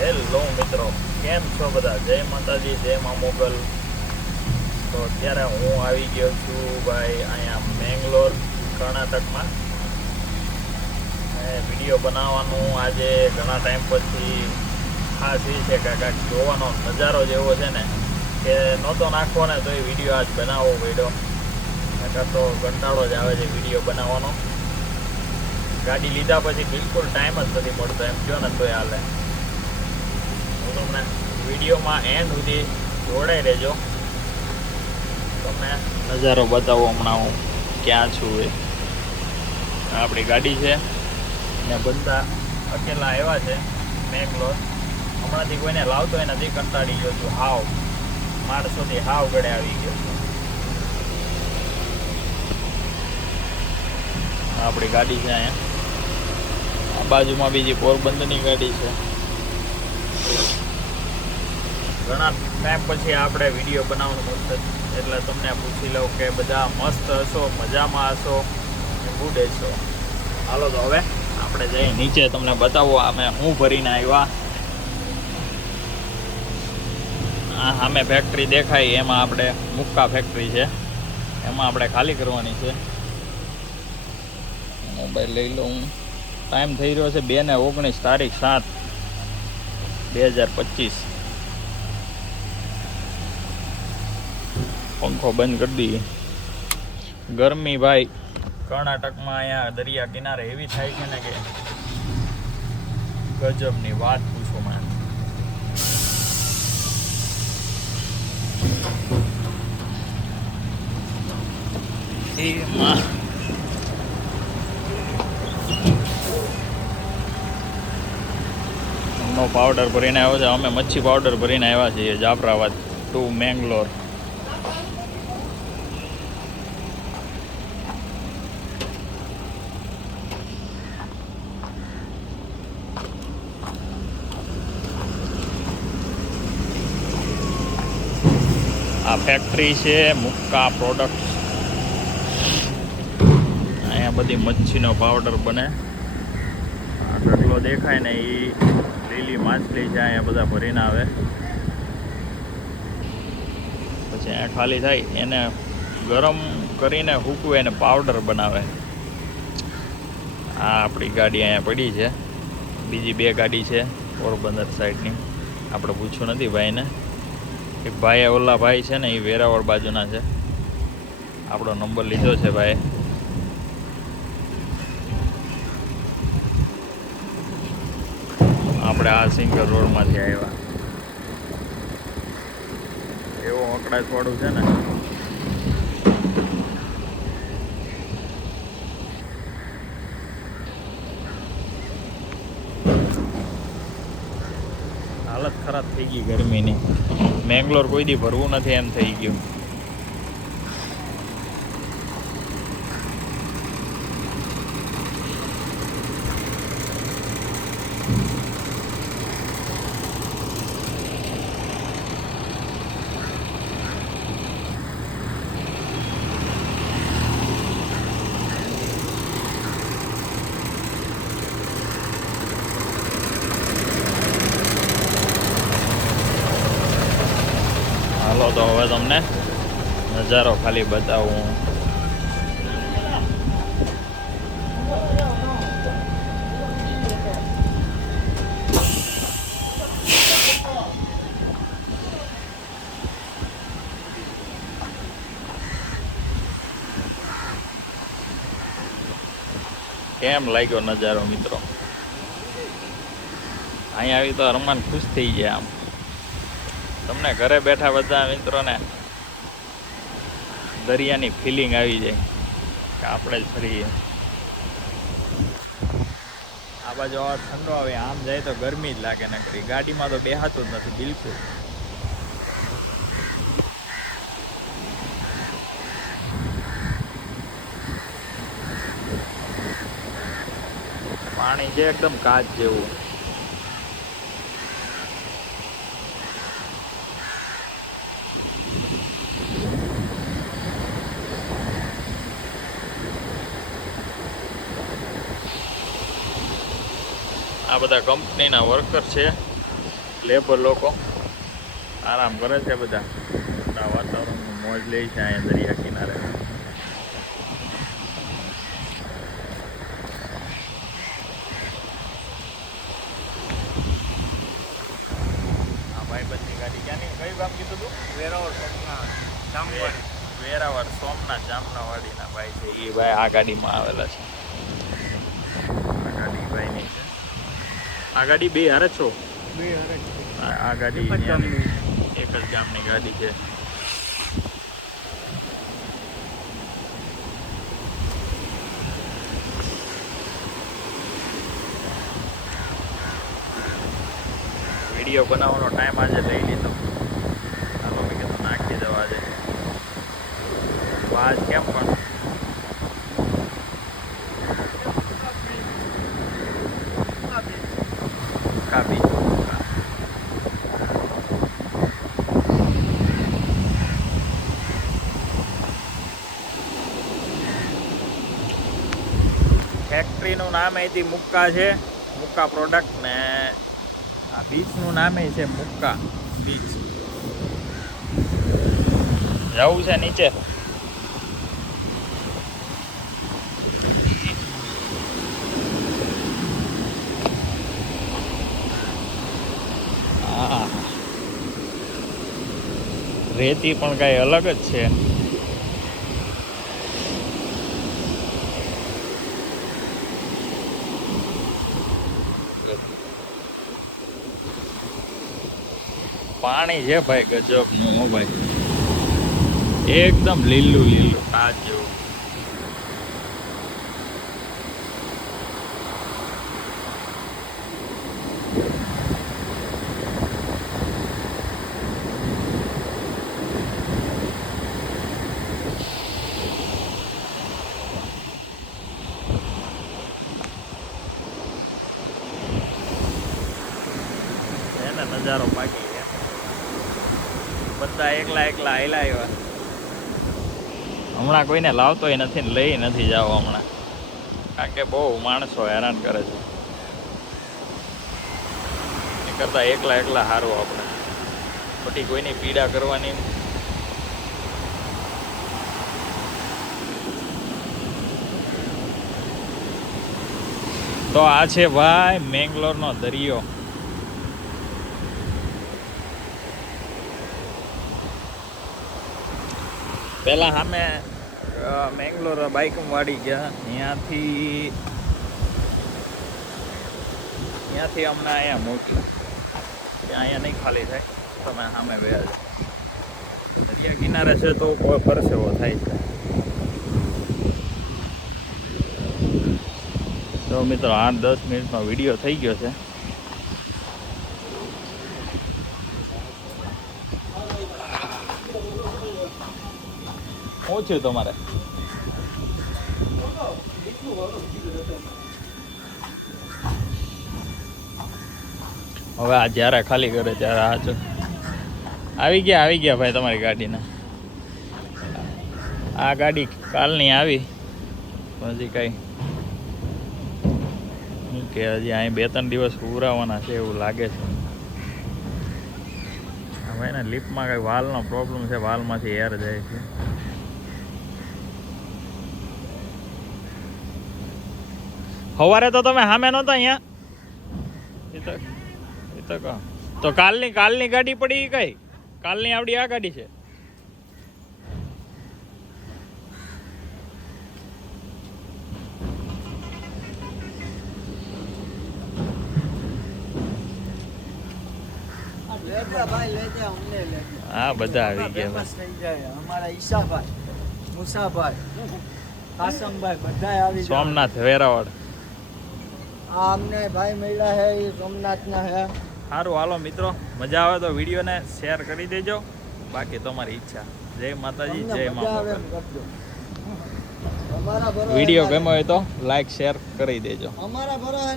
Hello મિત્રો, કેમ છો બધા? જય માતાજી, જય મા મોગલ. તો અત્યારે હું આવી ગયો છું ભાઈ અહીંયા મેંગલોર કર્ણાટકમાં. વિડીયો બનાવવાનું આજે ઘણા ટાઈમ પછી ખાસ એ છે કે કાંઈક જોવાનો નજારો જ એવો છે ને કે નહોતો નાખવો ને તો એ વિડીયો આજ બનાવવો પડ્યો. નકર તો કંટાળો જ આવે છે વિડીયો બનાવવાનો. ગાડી લીધા પછી બિલકુલ ટાઈમ જ નથી મળતો એમ કહો ને તોય હાલે. હું તમને વિડીયોમાં એન્ડ સુધી જોડાઈ રહેજો. તમને નજારો બતાવો હમણાં હું ક્યાં છું. એ આપણી ગાડી છે ને બધા અકેલા આવ્યા છે મેંગલોર. હમણાંથી કોઈને લાવતો હોય નથી, કંટાળી ગયો છું. હાવ માણસોથી હાવ ગળે આવી ગયો છું. આપણી ગાડી છે અહીંયા. આ બાજુમાં બીજી પોરબંદરની ગાડી છે. ઘણા ટાઈમ પછી આપણે વિડીયો બનાવવાનું મળશે એટલે તમને પૂછી લઉં કે બધા મસ્ત હશો, મજામાં હશો, ગુડ હશો. હાલો તો હવે આપણે જઈએ નીચે, તમને બતાવો અમે હું ભરીને આવ્યા. આ સામે ફેક્ટરી દેખાય એમાં આપણે મુક્કા ફેક્ટરી છે, એમાં આપણે ખાલી કરવાની છે. મોબાઈલ લઈ લઉં. ટાઈમ થઈ રહ્યો છે 2:19 તારીખ 7/2025. પંખો બંધ કરી દઈએ. ગરમી ભાઈ કર્ણાટકમાં અહીંયા દરિયા કિનારે એવી થાય છે ને કે ગજબની વાત પૂછો માં. નો પાવડર ભરીને આવ્યો છે. અમે મચ્છી પાવડર ભરીને આવ્યા છીએ જાફરાબાદ ટુ મેંગલોર. આ ફેક્ટરી છે મુક્કા પ્રોડક્ટ. અહીંયા બધી મચ્છીનો પાવડર બને. આ ઢગલો દેખાય ને એ લીલી માછલી છે. અહીંયા બધા ભરીને આવે પછી અહીંયા ખાલી થાય એને ગરમ કરીને હૂકવે એને પાવડર બનાવે. આ આપણી ગાડી અહીંયા પડી છે. બીજી 2 ગાડી છે પોરબંદર સાઈડની. આપણે પૂછ્યું નથી ભાઈને. એક ભાઈ ઓલા ભાઈ છે ને એ વેરાવળ બાજુના છે. આપણો નંબર લીધો છે ભાઈ. આપણે આ સિંગલ રોડમાંથી આવ્યા. એવો અકડાચવાળું છે ને. હાલત ખરાબ થઈ ગઈ ગરમીની. મેંગલોર કોઈ દી ભરવું નથી એમ થઈ ગયું. હાલો તો હવે તમને નજારો ખાલી બતાવું. કેમ લાગ્યો નજારો મિત્રો? અહીંયા આવી તો અરમાન ખુશ થઈ ગયા. આમ તમને ઘરે બેઠા બધા મિત્રોને દરિયાની ફિલિંગ આવી જાય કે આપણે જ ફરીએ. આ બાજુ અવાજ ઠંડો આવે, આમ જાય તો ગરમી જ લાગે. નકરી ગાડીમાં તો બેહાતું જ નથી બિલકુલ. પાણી છે એકદમ કાચ જેવું. આ બધા કંપનીના વર્કર છે. લેબર લોકો આરામ કરે છે બધા. વાતાવરણનું મોજ લે છે અહીંયા દરિયા કિનારે. આ ભાઈબંધની ગાડી ક્યાંની કઈ ગામ કીધું તું? વેરાવળ સોમનાથ જામવાડી. વેરાવળ સોમનાથ જામનાવાડીના ભાઈ છે એ ભાઈ આ ગાડીમાં આવેલા છે. આ ગાડી ભાઈની છે. આ ગાડી બે હારે છો? બે હરે આ ગાડી એક જ ગામની. એક જ ગામની ગાડી છે. વિડીયો બનાવવાનો ટાઈમ આજે લઈ લીધો. ચાલો મેં કીધું નાખી દો આજે. આજ કેમ પણ કાપી ફેક્ટરીનું નામ અહીંથી મુક્કા છે, મુક્કા પ્રોડક્ટ. ને આ બીચનું નામે છે મુક્કા બીચ. જવું છે નીચે. હા, રેતી પણ કઈ અલગ જ છે. પાણી છે ભાઈ ગજબ નું. હો ભાઈ, એકદમ લીલું લીલું કાચ જેવું. એને નજારો બાકી છે. બધા એકલા એકલા આયલા આવ્યા. હમણાં કોઈને લાવતોય નથી ને લઈ નથી જાવ હમણાં, કારણ કે બહુ માણસો હેરાન કરે છે. એ કરતા એકલા એકલા સારું. આપણે ખોટી કોઈની પીડા કરવાની. તો આ છે ભાઈ મેંગ્લોરનો દરિયો. પહેલાં સામે મેંગ્લોર બાઇક વાળી ગયા. ત્યાંથી અમને અહીંયા મોકલી. ત્યાં અહીંયા નહીં ખાલી થાય. તમે સામે ગયા છો દરિયા કિનારે છે તો કોઈ પરસેવો થાય છે. તો મિત્રો 8-10 મિનિટનો વિડીયો થઈ ગયો છે. શું થયું તમારે? હવે આ જ્યારે ખાલી કરે ત્યારે આ જો આવી ગયા ભાઈ તમારી ગાડીને. આ ગાડી કાલની આવી. હજી કઈ કે હજી અહીં 2-3 દિવસ ઉરાવાના છે એવું લાગે છે. હવે એને લિફ્ટમાં કઈ વાલનો પ્રોબ્લેમ છે. વાલમાંથી એર જાય છે. સવારે તો તમે સામે નહોતા અહીંયા. તો કાલની ગાડી પડી કઈ? કાલની આવડી આ ગાડી છે. હા, બધા આવી ગયા. અમારા ઈશાભાઈ, મુસાભાઈ, કાસમભાઈ બધા આવી. સોમનાથ વેરાવળ. આ અમને ભાઈ મળ્યા હે એ સોમનાથના હે. સારું, હાલો મિત્રો, મજા આવે તો વિડીયોને શેર કરી દેજો. બાકી તમારી ઈચ્છા. જય માતાજી, જય મા મોગલ. વિડીયો ગમ્યો હોય તો લાઈક શેર કરી દેજો. અમારા ભરોસે